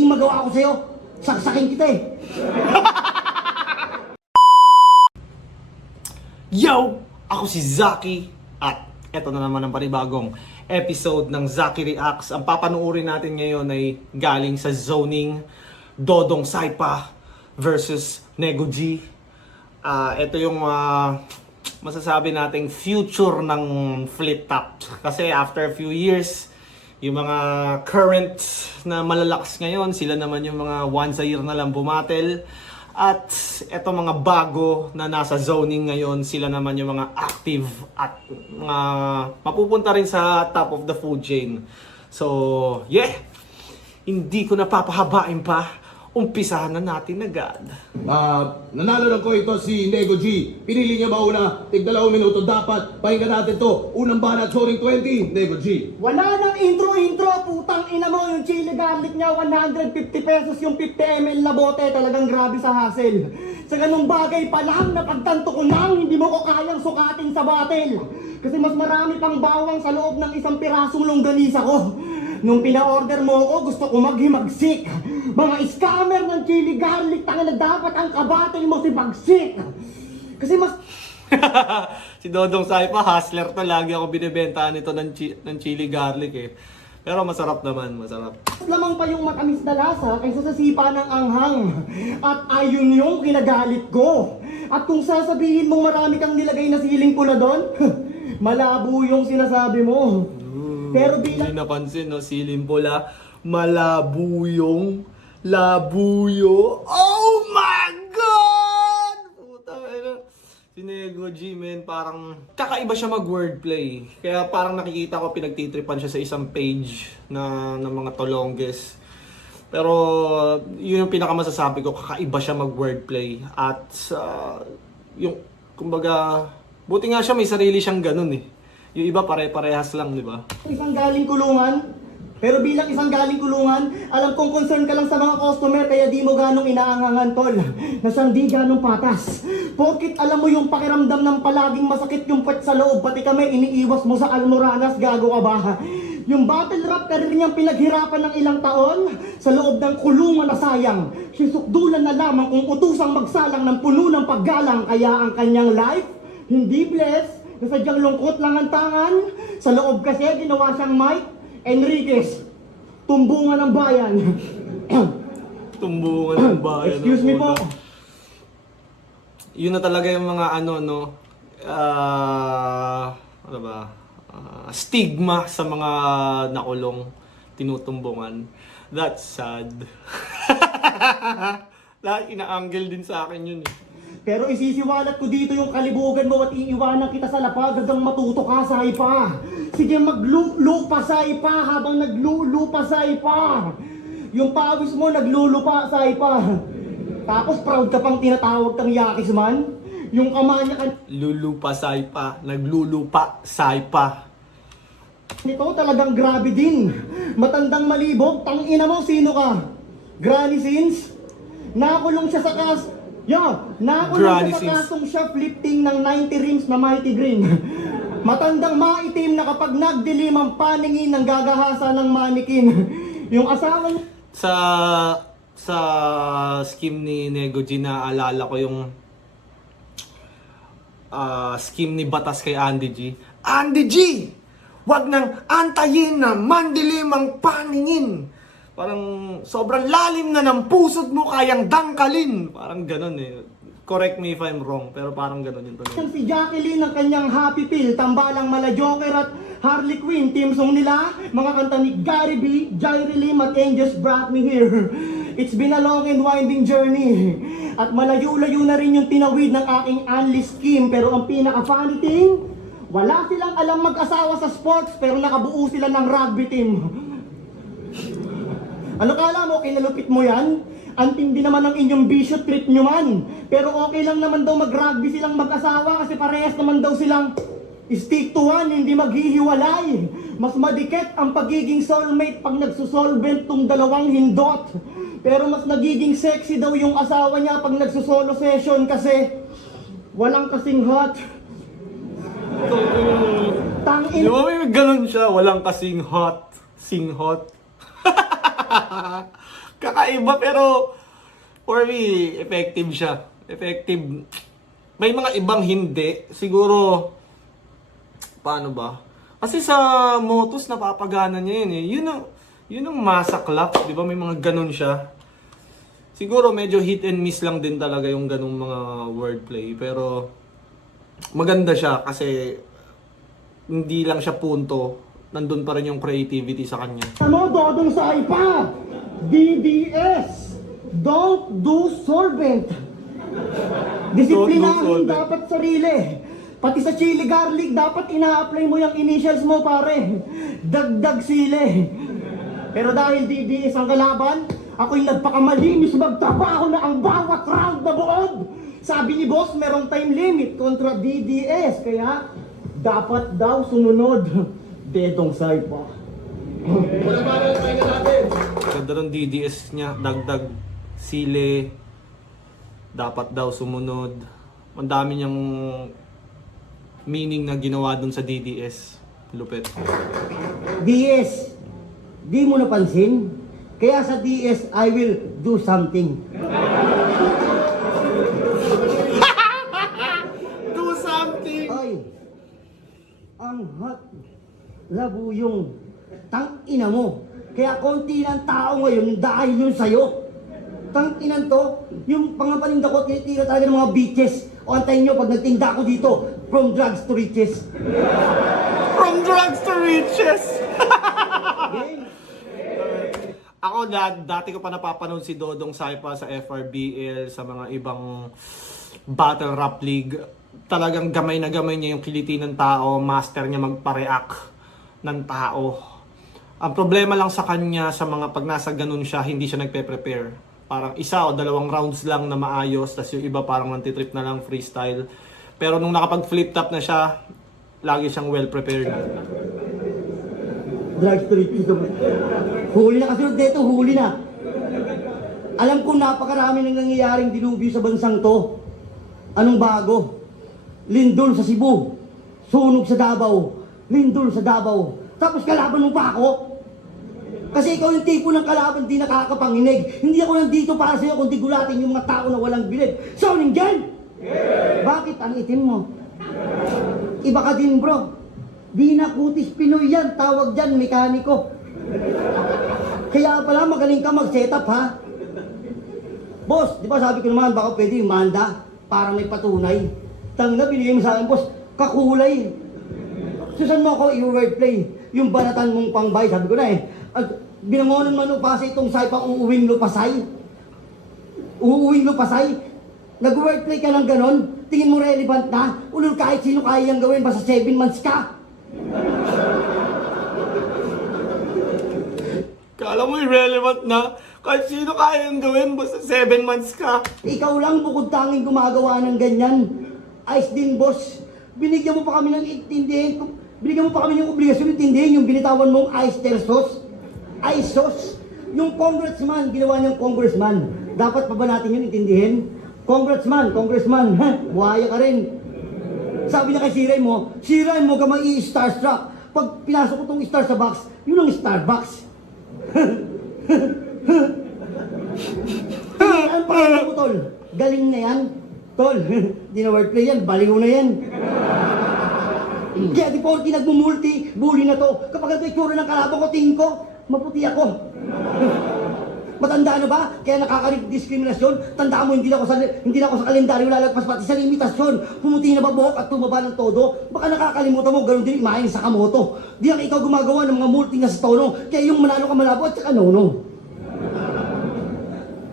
pwedeng magawa ko sa'yo. Saksakin kita eh. Yo! Ako si Zaki at eto na naman ang panibagong episode ng Zaki Reacts. Ang papanuorin natin ngayon ay galing sa Zoning, Dodong Saipa versus Nego G. Ito yung masasabi nating future ng flip top. Kasi after a few years, yung mga current na malalakas ngayon, sila naman yung mga once a year na lang bumatel. At eto mga bago na nasa zoning ngayon, sila naman yung mga active at mga mapupunta rin sa top of the food chain. So, yeah! Hindi ko napapahabain pa. Umpisahan na natin agad. Nanalo ng ko ito si Nego G. Pinili niya mauna, tig 2 minuto dapat. Pakinggan natin to. Unang banat, scoring 20, Nego G. Wala nang intro, putang ina mo. Yung chili garlic niya, 150 pesos yung 50 ml na bote. Talagang grabe sa hassle. Sa ganung bagay pa lang, napagtanto ko lang, hindi mo ko kayang sukatin sa batel. Kasi mas marami pang bawang sa loob ng isang pirasong longganisa ko. Nung pina-order mo ako, gusto ko maghimagsik. Mga scammer ng chili garlic, tanga na dapat ang kabatel mo si Bagsik. Kasi mas... Si Dodong Saipa, hustler to. Lagi ako binibentahan nito ng chili garlic eh. Pero masarap naman, masarap. lamang pa yung matamis na lasa kaysa sa sipa ng anghang. At ayun yung kinagalit ko. At kung sasabihin mong marami kang nilagay na siling pula doon, malabo yung sinasabi mo. Pero bilang... Hindi napansin, no? Siling pula, malabuyong, labuyo. Oh my God! Puta, si Nego G, man, parang kakaiba siya mag-wordplay. Kaya parang nakikita ko pinagtitripan siya sa isang page na ng mga tolongges. Pero yun yung pinakamasasabi ko, kakaiba siya mag-wordplay. At yung, kumbaga, buti nga siya may sarili siyang ganun eh. Yung iba pare-parehas lang, di ba? Isang galing kulungan, pero bilang isang galing kulungan, alam kong concern ka lang sa mga customer kaya di mo ganong inaangangan, tol. Na siyang di ganong patas. Porkit alam mo yung pakiramdam ng palaging masakit yung puwet sa loob, pati kami iniiwas mo sa almoranas, gago ka ba? Yung battle rap career niyang pinaghirapan ng ilang taon, sa loob ng kulungan na sayang, sisukdulan na lamang kung utusang magsalang ng puno ng paggalang, kaya ang kanyang life, hindi blessed, na sadyang lungkot lang ang tangan. Sa loob kasi ginawa siyang Mike Enriquez, tumbungan ng bayan. Tumbungan ng bayan. Excuse me po. Yun na talaga yung mga ano, no? Ano ba? Stigma sa mga nakulong, tinutumbungan. That's sad. Ina-angle din sa akin yun eh. Pero isisiwalat ko dito yung kalibugan mo at iiwanan kita sa lapag hanggang matuto ka sa ipa. Sige, maglulupa sa ipa habang naglulupa sa ipa. Yung pawis mo naglulupa sa ipa. Tapos proud ka pang tinatawag kang yakis man. Yung kamanya ka... Lulupa saipa, naglulupa saipa. Ito talagang grabe din. Matandang malibog, tangina mo, sino ka? Granny Sins? Nakulong siya sa nakulong siya sa kasong shoplifting ng 90 rims na Mighty Green. Matandang maitim na kapag nagdilim ang paningin ng gagahasa ng manikin. Yung asawa niya... Sa scheme ni Nego G, naalala ko yung scheme ni Batas kay Andy G. Andy G! Wag nang antayin na mandilim ang paningin. Parang sobrang lalim na ng pusod mo kayang dangkalin. Parang ganun eh. Correct me if I'm wrong, pero parang ganun yung tunog. Si Jacqueline ng kanyang Happy Pill, tambalang mala Joker at Harley Quinn, team song nila, mga kanta ni Gary B, Jairi Lim at Angels Brought Me Here. It's been a long and winding journey. At malayo-layo na rin yung tinawid ng aking Anli scheme, pero ang pinaka-funny thing, wala silang alam mag-asawa sa sports, pero nakabuo sila ng rugby team. Ano kala mo, kinalupit mo yan? Ang tindi naman ng inyong bisyo trip nyo man. Pero okay lang naman daw mag-rugby silang mag-asawa kasi parehas naman daw silang stick to one, hindi maghihiwalay. Mas madikit ang pagiging soulmate pag nagsusolvent tong dalawang hindot. Pero mas nagiging sexy daw yung asawa niya pag nagsusolo session kasi walang kasing hot. Di ba may ganun siya? Walang kasing hot. Sing hot. Kakaiba pero for me, effective siya. Effective. May mga ibang hindi. Siguro, paano ba? Kasi sa Motus, napapagana niya yun eh. Yun ang masaklap, di ba? May mga ganun siya. Siguro medyo hit and miss lang din talaga yung ganung mga wordplay. Pero maganda siya kasi hindi lang siya punto. Nandun pa rin yung creativity sa kanya. Ano, Dodong Saipa? DDS! Don't do solvent! Disiplinahin solvent. dapat sarili. Pati sa chili garlic, dapat ina-apply mo yung initials mo, pare. Dagdag sili. Pero dahil DDS ang kalaban, ako'y nagpakamalinis magtrabaho na ang bawat round na buod. Sabi ni boss, merong time limit kontra DDS. Kaya, dapat daw sumunod. Dedong Saipa. Unang banat, pahinga natin. Ganda ng DDS niya, dagdag sile, dapat daw sumunod. Ang dami niyang meaning na ginawa dun sa DDS. Lupit. DS, di mo napansin? Kaya sa DS, I will do something. Do something! Ay, ang hot labo yung tang-ina mo. Kaya konti ng tao ngayon dahil yun sa'yo. Tang-inan to, yung pangapaninda ko, tinitira talaga ng mga bitches. O antayin nyo pag nagtinda ako dito, from drugs to riches. From drugs to riches! Game. Ako dati ko pa napapanood si Dodong Saipa sa FRBL, sa mga ibang battle rap league. Talagang gamay na gamay niya yung kiliti ng tao, master niya magpa-react ng tao. Ang problema lang sa kanya sa mga pag nasa ganun siya, hindi siya nagpe-prepare. Parang isa o dalawang rounds lang na maayos, tas yung iba parang nantitrip na lang freestyle. Pero nung nakapag-flip top na siya, lagi siyang well-prepared. Drugs to riches. Huli na kasunod dito, huli na. Alam ko napakarami nang nangyayaring dilubyo sa bansang to. Anong bago? Lindol sa Cebu, sunog sa Davao, lindol sa Davao. Tapos kalaban mo pa ako? Kasi ikaw yung tipo ng kalaban di nakakapanginig. Hindi ako nandito para sa'yo kundi gulatin yung mga tao na walang bilib. So, Ninjan! Bakit ang itim mo? Iba ka din, bro. Di na kutis Pinoy yan. Tawag dyan, mekaniko. Kaya pala magaling ka mag-setup, ha? Boss, di ba sabi ko naman baka pwede yung manda para may patunay. Tangina, binigay mo sa akin, boss, kakulay. Susan mo ako i-wordplay. Yung banatan mong pangbay, sabi ko na eh. At binangonan man upasay itong Saipa uuwing lupasay. Uuwing lupasay. Nag-wordplay ka ng ganon, tingin mo relevant na, ulul kahit sino kaya yung gawin, basta 7 months ka. Kala mo irrelevant na, kahit sino kaya yung gawin, basta 7 months ka. Ikaw lang bukod tanging gumagawa ng ganyan. Ayos din, boss. Binigyan mo pa kami ng intindihin. Binigyan mo pa kami ng obligasyon intindihin yung binitawan mong oyster sauce. Ice sauce. Yung congressman, ginawa niyang congressman. Dapat pa ba natin yun intindihin? Congressman, ha? Buhaya ka rin. Sabi na kay Siray mo ka mai-starstruck. Pag pinasok ko tong star sa box, yun ang Starbucks. Ano pa mo, tol? Galing na yan. Tol, di na wordplay yan, baliw na yan. Kaya di porki nagmumulti, bully na to. Kapag ang itsura ng kalaban ko, tingin ko, maputi ako. Matanda na ba? Kaya nakaka-diskriminasyon. Tandaan mo, hindi na ako sa kalendaryo lalagpas pati sa limitasyon. Pumuti na ba buhok at tumaba ng todo? Baka nakakalimutan mo, ganun din imahin sa Sakamoto. Di ang ikaw gumagawa ng mga multi na sa tono. Kaya yung manalo ka malabo at saka nono.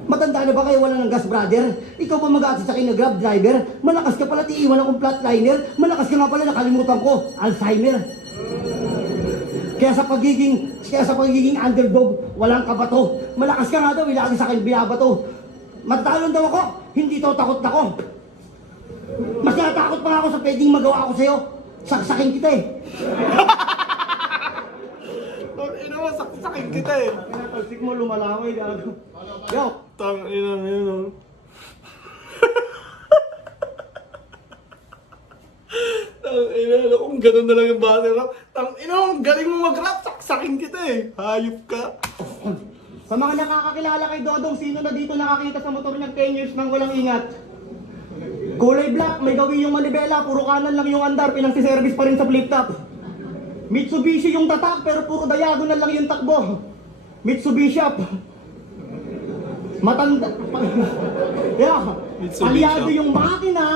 Matanda na ba kayo wala ng gas, brother? Ikaw ba mag-aati sa akin na grab driver? Malakas ka pala, tiiwan akong flatliner. Malakas ka nga pala, nakalimutan ko. Alzheimer. Kaya sa pagiging underdog, walang kabato. Malakas ka nga daw, ilagi sa akin binabato. Matalon daw ako, hindi to takot ako. Mas natakot pa ako sa pwedeng magawa ako sa'yo. Saksakin kita eh. Ina mo, saksakin kita eh. Pinatalsik mo, lumalaway. Yo! Tang ina mo yun. Tang ina, kung ganun na lang yung battle rap. Tang ina, ang galing mo mag-rap, saksakin kita eh. Hayop ka. Sa mga nakakakilala kay Dodong, sino na dito nakakita sa motor niya 10 years nang walang ingat? Kulay black, may gawi yung manibela, puro kanan lang yung andar, pinagsiservice pa rin sa flip top. Mitsubishi yung tatak, pero puro diagonal lang yung takbo. Mitsubishi up. Matanda. Yeah. Mitsubishi Aliado up. yung makina,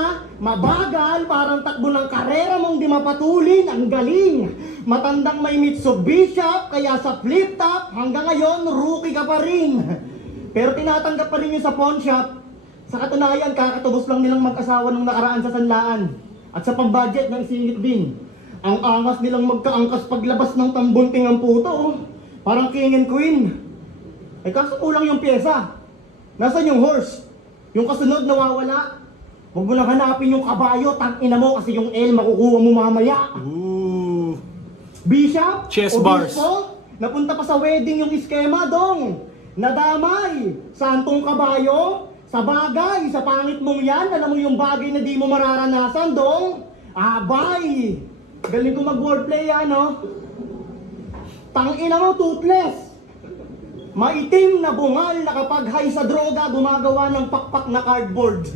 mabagal, parang takbo ng karera mong di mapatulin, ang galing. Matandang may Mitsubishi up, kaya sa flip top, hanggang ngayon, rookie ka pa rin. Pero tinatanggap pa rin yung sa pawn shop. Sa katunayan, kakatubos lang nilang mag-asawa nung nakaraan sa Sanlaan. At sa pang-budget ng singit din. Ang angas nilang magkaangkas paglabas ng tambunting ang puto. Oh. Parang king and queen. Eh kaso kulang yung pyesa. Nasaan yung horse? Yung kasunod nawawala. Huwag mo lang hanapin yung kabayo, tangina mo kasi yung L makukuha mo mamaya. Ooh. Bishop? Chess o bars. Bispo? Napunta pa sa wedding yung iskema dong. Nadamay. Santong kabayo? Sa bagay, sa pangit mong yan, alam mo yung bagay na di mo mararanasan dong. Abay! Galing ko mag-wordplay yan, no? Tangina mo, toothless. Maitim na bungal na kapag high sa droga, gumagawa ng pakpak na cardboard.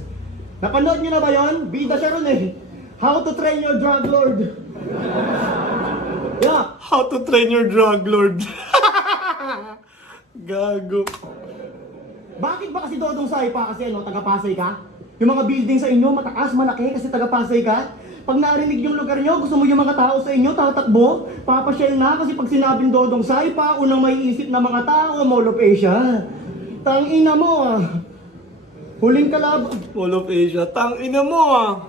Napanood nyo na ba yon? Bida siya ron eh. How to Train Your Drug Lord. Yeah. How to Train Your Drug Lord. Gago. Bakit ba kasi Dodong Saipa kasi ano, taga-Pasay ka? Yung mga building sa inyo, mataas, malaki kasi taga-Pasay ka? Pag narinig yung lugar nyo, gusto mo yung mga tao sa inyo, tatakbo, papasyal na kasi pag sinabing Dodong Saipa, unang may isip na mga tao, Mall of Asia. Tangina mo ah. Huling kalab... Mall of Asia. Tangina mo ah.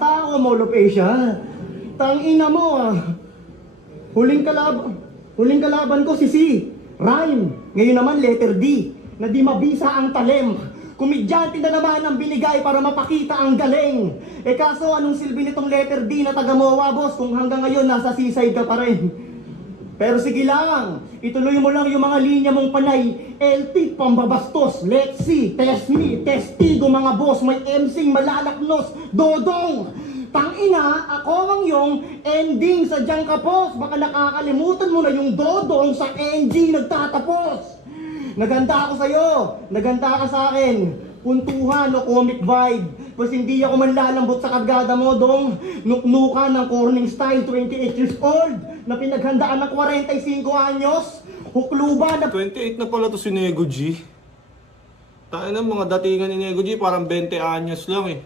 Tao, Mall of Asia. Tangina mo ah. Huling kalaban ko si C. Rhyme. Ngayon naman letter D. Na di mabisa ang talem. Komedyante na naman ang binigay para mapakita ang galing. Eh kaso anong silbi nitong letter D na taga Moa, boss, kung hanggang ngayon nasa seaside ka pa rin. Pero sige lang, ituloy mo lang yung mga linya mong panay. LT, pambabastos, let's see, test me, testigo mga boss, may MCing malalaknos, Dodong! Tangina, ako ang yung ending sa Diyan Kapos. Baka nakakalimutan mo na yung Dodong sa NG nagtatapos. Naganda ako sa'yo, naganda ka sa akin. Puntuhan o comic vibe. Pues hindi ako manlalambot sa kargada mo, Dong. Nuknukan ng Corning Style, 28 years old, na pinaghandaan ng 45 anyos. Hukluba na 28 na pala to si Nego G. Tayo na mga datingan ni Nego G, parang 20 anyos lang eh.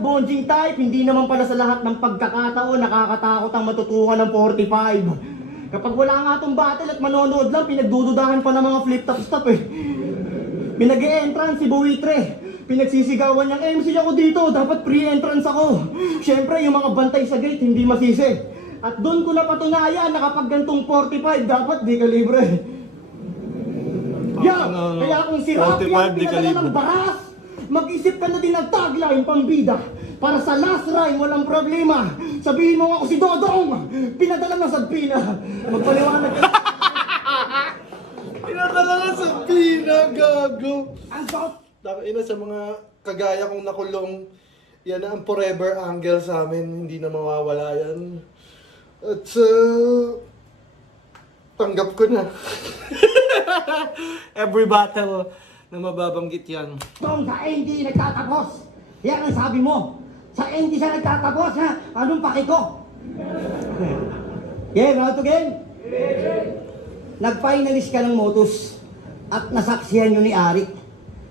bonjing type, hindi naman pala sa lahat ng pagkakataon nakakatakot ang matutuhan ng 45. Kapag wala nga itong battle at manonood lang, pinagdududahan pa ng mga flip-top stuff eh. Pinag-e-entrance si Buitre. Pinagsisigawan niyang MC ako dito, dapat pre-entrance ako. Siyempre, yung mga bantay sa gate, hindi masisi. At doon ko na patunayan na kapag gantong 45, dapat di ka libre. Yeah, kaya kung si Rafi ang 45 di ka pinadala libre. ng baras, mag-isip ka na din ng tagline pambida. Para sa last rhyme, walang problema. Sabihin mo ako si Dodong, pinadala ng Sabina. Magpaliwanag ka. Pinadala na sa Pina, gago. Ang bot! Ina sa mga kagaya kong nakulong, yan na ang forever angle sa amin, hindi na mawawala yan. At tanggap ko na. Every battle na mababanggit yan. Dong, sa ND nagtatapos. Yan ang sabi mo. Sa ND siya nagtatapos, ha? Anong paki ko? Game, round to game? Nag-finalist ka ng Motus at nasaksihan nyo ni Arik.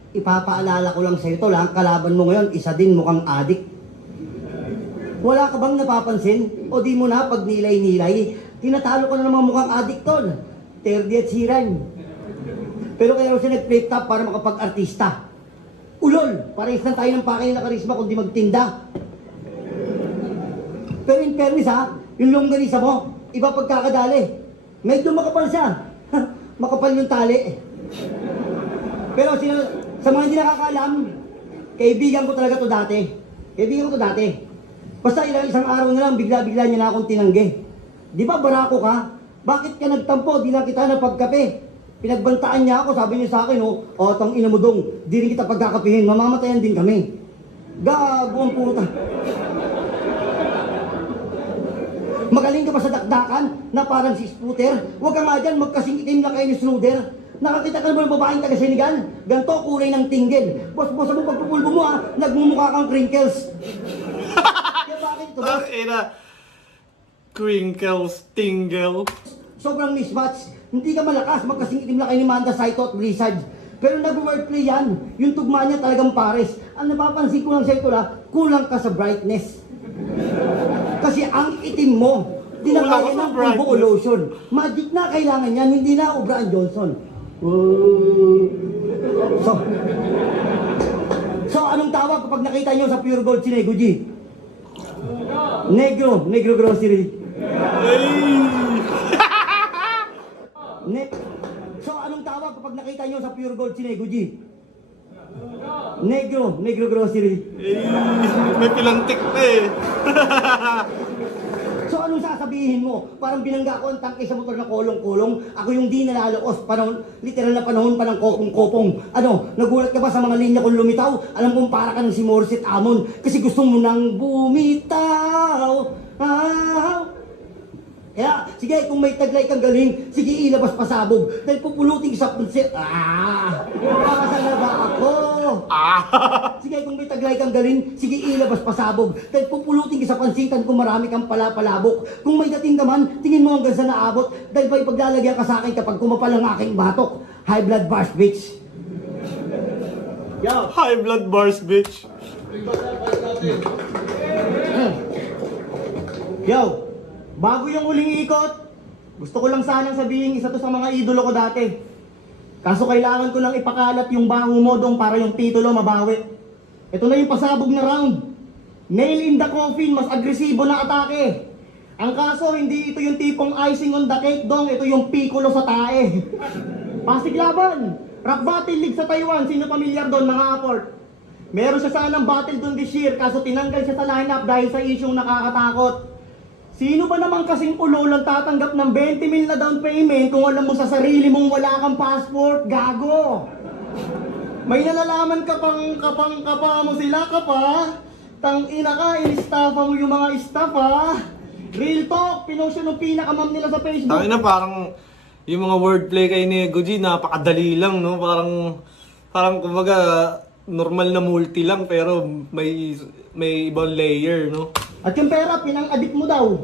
Ipapaalala ko lang sa'yo to lang, kalaban mo ngayon, isa din mukhang adik. Wala ka bang napapansin? O di mo na pag nilay-nilay, tinatalo ka na naman mukhang adik tol. 30 at siran. Pero kaya siya nag-flip top para makapag-artista. Ulol! Parehas lang tayo ng pakay na karisma kundi magtinda. Pero in fairness ha, yung longganisa mo, iba pagkakadali. Medyo makapal siya. Makapal yung tali. Pero sa mga hindi nakakaalam, kaibigan ko talaga to dati. Kaibigan ko to dati. Basta isang araw na lang, bigla-bigla niya na akong tinanggi. Di ba barako ka? Bakit ka nagtampo? Di na kita napagkape. Pinagbantaan niya ako, sabi niya sa akin, tang ina mo dong, di rin kita pagkakapihin, mamamatayan din kami. Gago ang puta. Magaling ka pa sa dakdakan na parang si Scooter? Huwag ka nga dyan, magkasing itim na kayo ni Snooder. Nakakita ka naman ng babaeng taga Senegal? Ganto, kulay ng tinggil. Boss, mo pagpupulbo mo ha, nagmumukha kang crinkles. Kaya bakit ito, boss? Ina. Crinkles, tingle. Sobrang mismatch. Hindi ka malakas, magkasing itim na kayo ni Manda Saito at Blizzard. Pero nag-wordplay yan. Yung tugma niya talagang pares. Ang napapansin ko lang sa ito kulang ka sa brightness. Kasi ang itim mo, tinakaya Kulang ka sa ng pulbo o brightness. lotion. Magic na kailangan yan, hindi na Ubraan Johnson. So, anong tawag kapag nakita nyo sa Pure Gold si Nego G? Negro Grocery. So, anong tawag kapag nakita nyo sa Pure Gold si Nego G? Negro Grocery. May pilantik na eh. So anong sasabihin mo? Parang binangga ko ang tangke sa motor na kolong-kolong. Ako yung di nalalaos. Panahon, literal na panahon pa ng kopong-kopong. Ano, nagulat ka ba sa mga linya kong lumitaw? Alam kong para ka ng si Morissette Amon. Kasi gusto mo nang bumitaw. Kaya, sige, kung may taglay kang galing, sige, ilabas pasabog. Dahil pupulutin sa punset. Pakasal na ba ako? Sige, kung may taglay kang galing, sige, ilabas pasabog. Dahil pupulutin sa pansitan kung marami kang palapalabok. Kung may dating naman, tingin mo hanggang sa naabot. Dahil ba'y paglalagyan ka sa akin kapag kumapal ang aking batok. High blood bars, bitch. Yo. High blood bars, bitch. Yo, bago yung huling ikot, gusto ko lang sanang sabihin isa to sa mga idolo ko dati. Kaso kailangan ko lang ipakalat yung baho mo dong para yung titulo mabawi. Ito na yung pasabog na round. Nail in the coffin, mas agresibo na atake. Ang kaso, hindi ito yung tipong icing on the cake dong, ito yung pikulo sa tae. Pasig laban, rap battle league sa Taiwan, sino pamilyar doon mga aport? Meron siya sanang battle doon this year, kaso tinanggal siya sa lineup dahil sa isyong nakakatakot. Sino ba naman kasing ulol tatanggap ng 20 mil na down payment kung alam mo sa sarili mong wala kang passport? Gago! May nalalaman ka kapa mo sila ka pa? Tangina ka, in-staffa mo yung mga staff ha? Real talk, pinost yung pinakamam nila sa Facebook. Tangina, parang yung mga wordplay kay Nego G, napakadali lang, no? Parang kumbaga, normal na multi lang, pero may ibang layer, no? At yung pera, pinang-adit mo daw.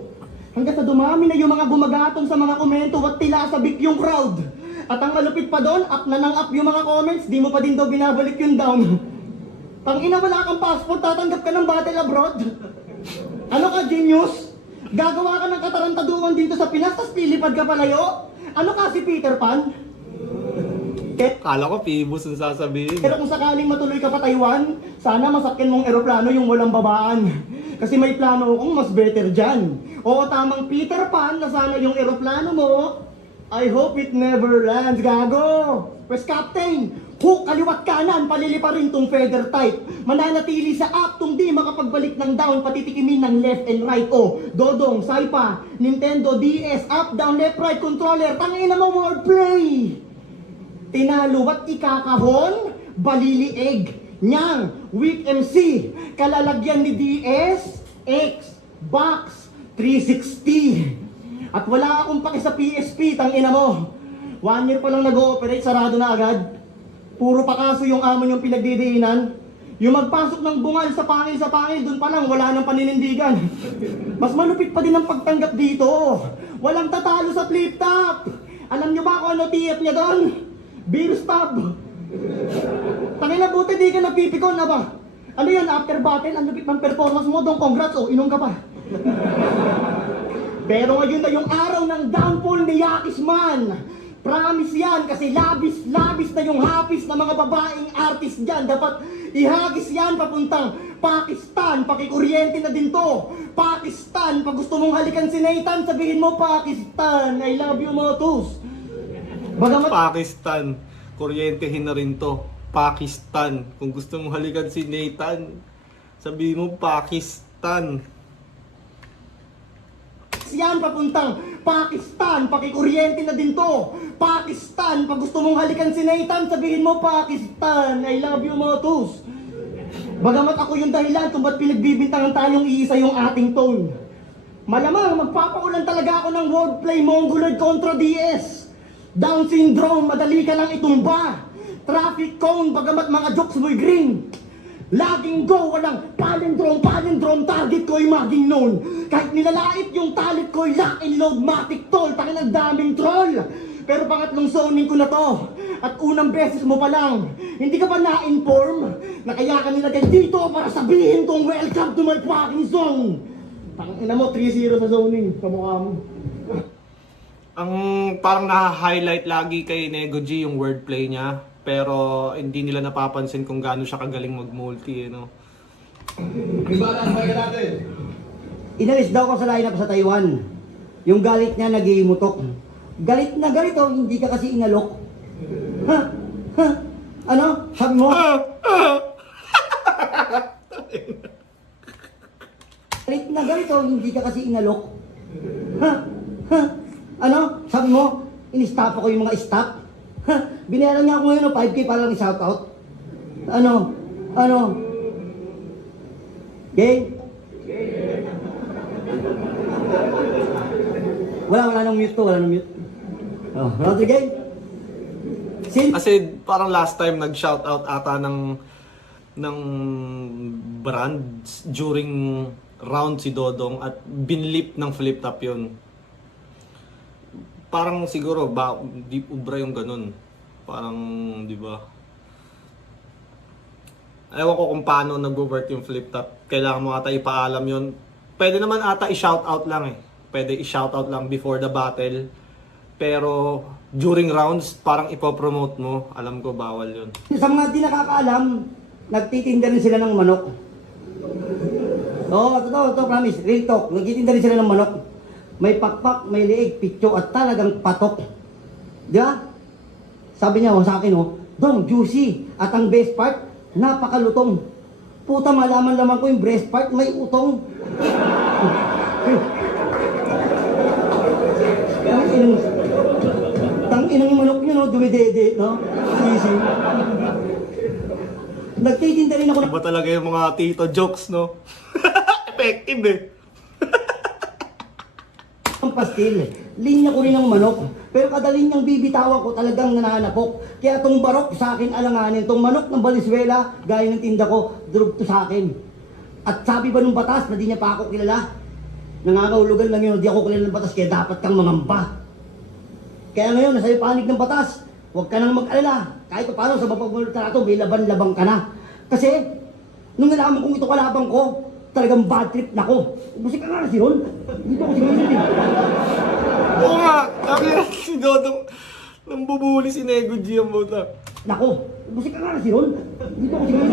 Hanggang sa dumami na yung mga gumagatong sa mga komento at tila sabik yung crowd. At ang malupit pa doon, up na ng up yung mga comments, di mo pa din daw binabalik yung down. Tangina, wala kang passport, tatanggap ka ng battle abroad. Ano ka, genius? Gagawa ka ng katarantaduan dito sa Pinas, tas lilipad ka palayo? Ano ka si Peter Pan? Kala ko Phoebus ang sasabihin. Pero kung sakaling matuloy ka pa Taiwan, sana masakyan mong eroplano yung walang babaan. Kasi may plano akong mas better dyan. Oo, tamang Peter Pan na sana yung eroplano mo. I hope it never lands, gago! Press Captain, hook kaliwat kanan, palilipa rin tong feather type. Mananatili sa up tong di makapagbalik ng down, patitikimin ng left and right. Oh, Dodong, Saipa, Nintendo DS, up, down, left, right, controller. Tangina mo, wordplay! Tinalo at ikakahon, baliliig, nyang, weak MC, kalalagyan ni DS, X, Box, 360. At wala akong paki sa PSP, tangina mo. 1 year pa lang nag-ooperate, sarado na agad. Puro pakaso yung amon yung pinagdidiinan. Yung magpasok ng bungal sa pangil, dun pa lang, wala nang paninindigan. Mas malupit pa din ang pagtanggap dito. Walang tatalo sa flip top. Alam nyo ba kung ano TF niya doon? Beer stub. Tangina, buti di ka napipikon na ba? Ano yan, after battle, ang lupit ng performance mo doon, congrats, oh, inom ka pa. Pero ngayon na yung araw ng downfall ni Yakisman. Promise yan, kasi labis na yung hapis ng mga babaeng artist dyan. Dapat ihagis yan papuntang Pakistan, pakikuryente na din to. Pakistan, pag gusto mong halikan si Nathan, sabihin mo Pakistan, I love you Motus. Bagamat Pakistan, kuryentehin na rin to. Pakistan, kung gusto mong halikan si Nathan, sabihin mo Pakistan. yan papuntang Pakistan, pakikuryente na din to. Pakistan, pag gusto mong halikan si Nathan, sabihin mo Pakistan, I love you Motus. Bagamat ako yung dahilan kung ba't pinagbibintangan tayong iisa yung ating tone. Malamang magpapaulan talaga ako ng wordplay Mongoloid kontra DS. Down syndrome, madali ka lang itumba. Traffic cone, bagamat mga jokes mo'y green. Laging go, walang palindrome, target ko'y maging known. Kahit nilalait yung talent ko'y lock and load, matic tol, takin ang daming troll. Pero pangatlong zoning ko na to, at unang beses mo pa lang, hindi ka pa na-inform na kaya ka nilagay dito para sabihin tong welcome to my fucking zone. Tangina mo, 3-0 sa zoning, kamukha mo. Ang parang na-highlight lagi kay Nego G yung wordplay niya, pero hindi nila napapansin kung gaano siya kagaling mag-multi, no? May bala, pahinga natin. Inalis daw ko sa lineup sa Taiwan. Yung galit niya nagiimutok. Galit na galit oh, hindi ka kasi inalok. Ha? Ha? Ano? Sabi mo? Galit na galit oh, hindi ka kasi inalok. Ha? Ha? Ano? Sabi mo? In-stop ako yung mga stop? Ha? Binayaran niya ako ngayon oh, 5K para lang i-shoutout. Ano? Ano? Game? Wala nang mute to, wala nang mute. Oh, round the game. Kasi parang last time nag-shoutout ata ng brand during round si Dodong at binlip ng flip top yun. Parang siguro deep ubra yung ganun. Parang, di ba? Ewan ko kung paano nag-work yung flip top. Kailangan mo ata ipaalam yun. Pwede naman ata i-shoutout lang eh. Pwede i-shoutout lang before the battle. Pero during rounds, parang ipopromote mo. Alam ko, bawal yun. Sa mga di nakakaalam, nagtitinda rin sila ng manok. Oo, totoo, promise. Real talk. Nagtitinda rin sila ng manok. May pakpak, may leeg, pityo, at talagang patok. Di ba? Sabi niya sa akin, Dong, juicy. At ang best part, napakalutong. Puta, malaman-laman ko yung breast part, may utong. Tang-inang manok niya, dumidede, no? Sisi. Nagtitinda rin ako ng Iba talaga yung mga tito jokes, no? Effective eh. pastil. Linya ko rin ng manok. Pero kada linyang bibitawan ko talagang nananapok. Kaya tong barok sa akin alanganin. Tong manok ng Valenzuela, gaya ng tinda ko, drug to sa akin. At sabi ba nung batas na di niya pa ako kilala? Nangangahulugan lang yun, di ako kilala ng batas, kaya dapat kang mangamba. Kaya ngayon, nasa iyo panig ng batas, huwag ka nang mag-alala. Kahit pa paano sa mapagmultrato, may laban-labang ka na. Kasi, nung nalaman kong ito kalabang ko, talagang bad trip na ko. Busik ka nga na si Ron. Dito ako si Ron. Oo nga, si Dodong nang bubuli si Nego G ang buta. Nako, busik ka nga na si Ron. Dito ako si Ron.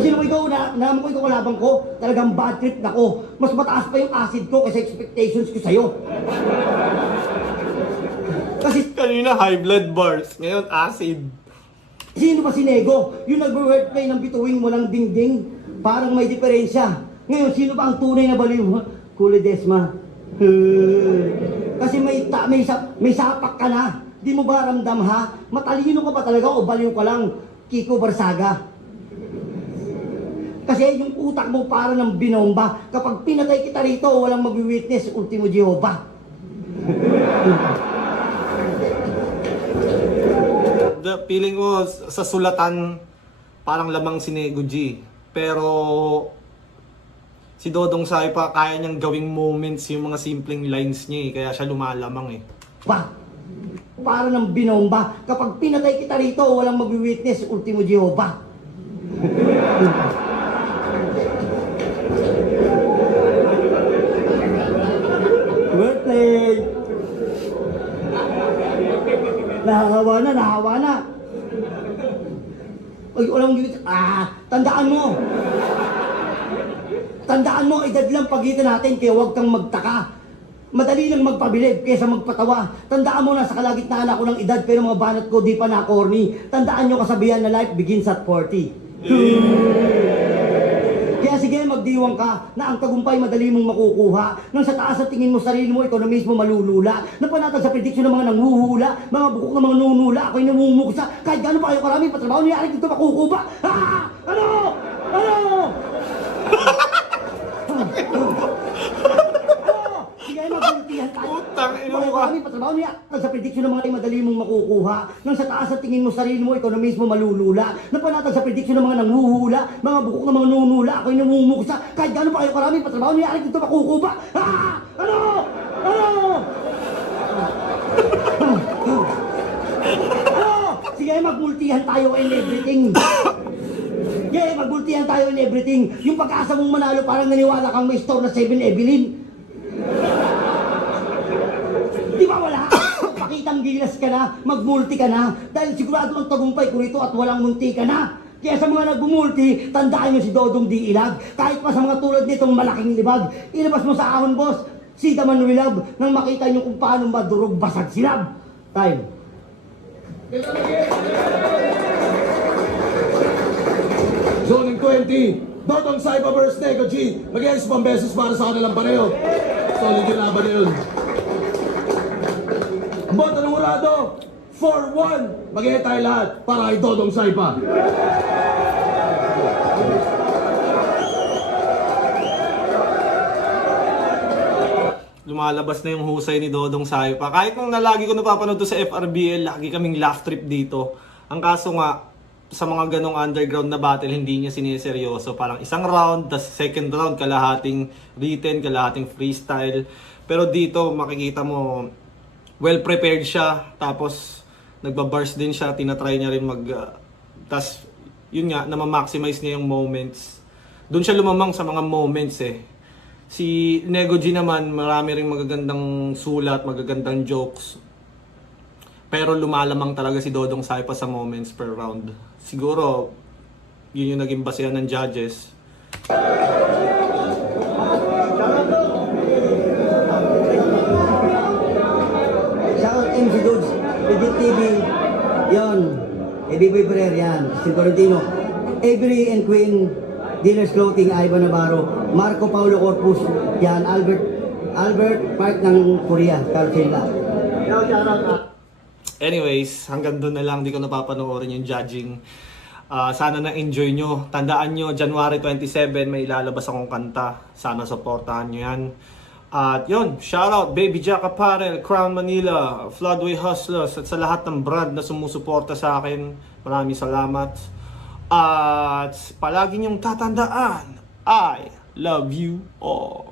Kasi nung ikaw, nalaman ko ikaw kalabang ko, talagang bad trip na ko. Mas mataas pa yung acid ko kaysa expectations ko sa'yo. Kasi Kanina high blood bars, ngayon acid. sino ba si Nego? Yung nag-wordplay ng bituing walang dingding, parang may diferensya. Ngayon, sino ba ang tunay na baliw? Kuli Desma. Kasi may sapak ka na. Di mo ba ramdam ha? Matalino ka ba talaga o baliw ka lang? Kiko Barsaga. Kasi yung utak mo para ng binomba. Kapag pinatay kita rito, walang mag-witness, ultimo Jehovah. Feeling ko sa sulatan parang lamang si Nego G. Pero si Dodong Saipa kaya niyang gawing moments yung mga simpleng lines niya eh. Kaya siya lumalamang eh. Para ng binomba. Kapag pinatay kita rito, walang mag-witness, ultimo Jehovah. Wordplay. Nahawa na. Ay, walang tandaan mo, edad lang pagitan natin, kaya huwag kang magtaka. Madali lang magpabilib kaysa magpatawa. Tandaan mo na sa kalagitnaan ako ng edad, pero mga banat ko di pa na-corny. Tandaan nyo kasabihan na life begins at 40. Kaya sige, magdiwang ka na ang tagumpay madali mong makukuha. Nang sa taas at tingin mo sarili mo, ikaw na mismo malulula. Napanatag sa prediksyon ng mga nanghuhula, mga bukok ng mga nunula, ako'y namumuksa. Kahit gano'n pa kayo karami, patrabaho niyari dito makukuba. Ha? Ano? Putang ina mo ka. Marami pa trabaho niya. Sa prediction ng mga ay madali mong makukuha. Nang sa taas at tingin mo sarili mo, ikaw na mismo malulula. Napanatag sa prediction ng mga nanghuhula, mga bukok ng mga nunula, ako'y namumuksa. Kahit gano'n pa kayo karami pa trabaho niya, ay dito makukuha. Ano? Sige, magmultihan tayo in everything. Yeah, magbultihan tayo in everything. Yung pag-asa mong manalo, parang naniwala kang may store na 7-Evelyn. Di ba wala? Pakitang gilas ka na, magmulti ka na, dahil sigurado ang tagumpay ko rito at walang munti ka na. Kaya sa mga nagbumulti, tandaan nyo si Dodong Di Ilag. Kahit pa sa mga tulad nitong malaking libag, ilabas mo sa ahon, boss. Si Daman Wilab, nang makita nyo kung paano madurog basag silab. Time. Zoning 20, Dodong Saipa vs. Nego G. Mag-iayos pang beses para sa kanilang pareho. Solid yung laban na yun. Bota ng Urado, 4-1. Mag-iayos tayo lahat para kay Dodong Saipa. Lumalabas na yung husay ni Dodong Saipa. Kahit nung lagi ko napapanood to sa FRBL, lagi kaming laugh trip dito. Ang kaso nga, sa mga ganong underground na battle, hindi niya siniseryoso. Parang isang round, tas second round, kalahating written, kalahating freestyle. Pero dito, makikita mo, well prepared siya. Tapos, nagbaburst din siya, tinatry niya rin tas, yun nga, na-maximize niya yung moments. Doon siya lumamang sa mga moments eh. Si Nego G naman, marami ring magagandang sulat, magagandang jokes. Pero lumalamang talaga si Dodong Saipa sa moments per round. Siguro, yun yung naging basehan ng judges. Shout MC Dudes, Legit TV, yon, Boy Pereira, yan, Steve Correntino, Avery and Queen, Dealers Clothing, Ivan Navarro, Marco Paulo Corpus, yan, Albert Park ng Korea, Carcilla. Anyways, hanggang doon na lang, di ko napapanoorin yung judging. Sana na-enjoy nyo. Tandaan nyo, January 27, may ilalabas akong kanta. Sana supportahan nyo yan. At yun, shoutout Baby Jack Apparel, Crown Manila, Floodway Hustlers, at sa lahat ng brand na sumusuporta sa akin. Maraming salamat. At palagi nyong tatandaan, I love you all.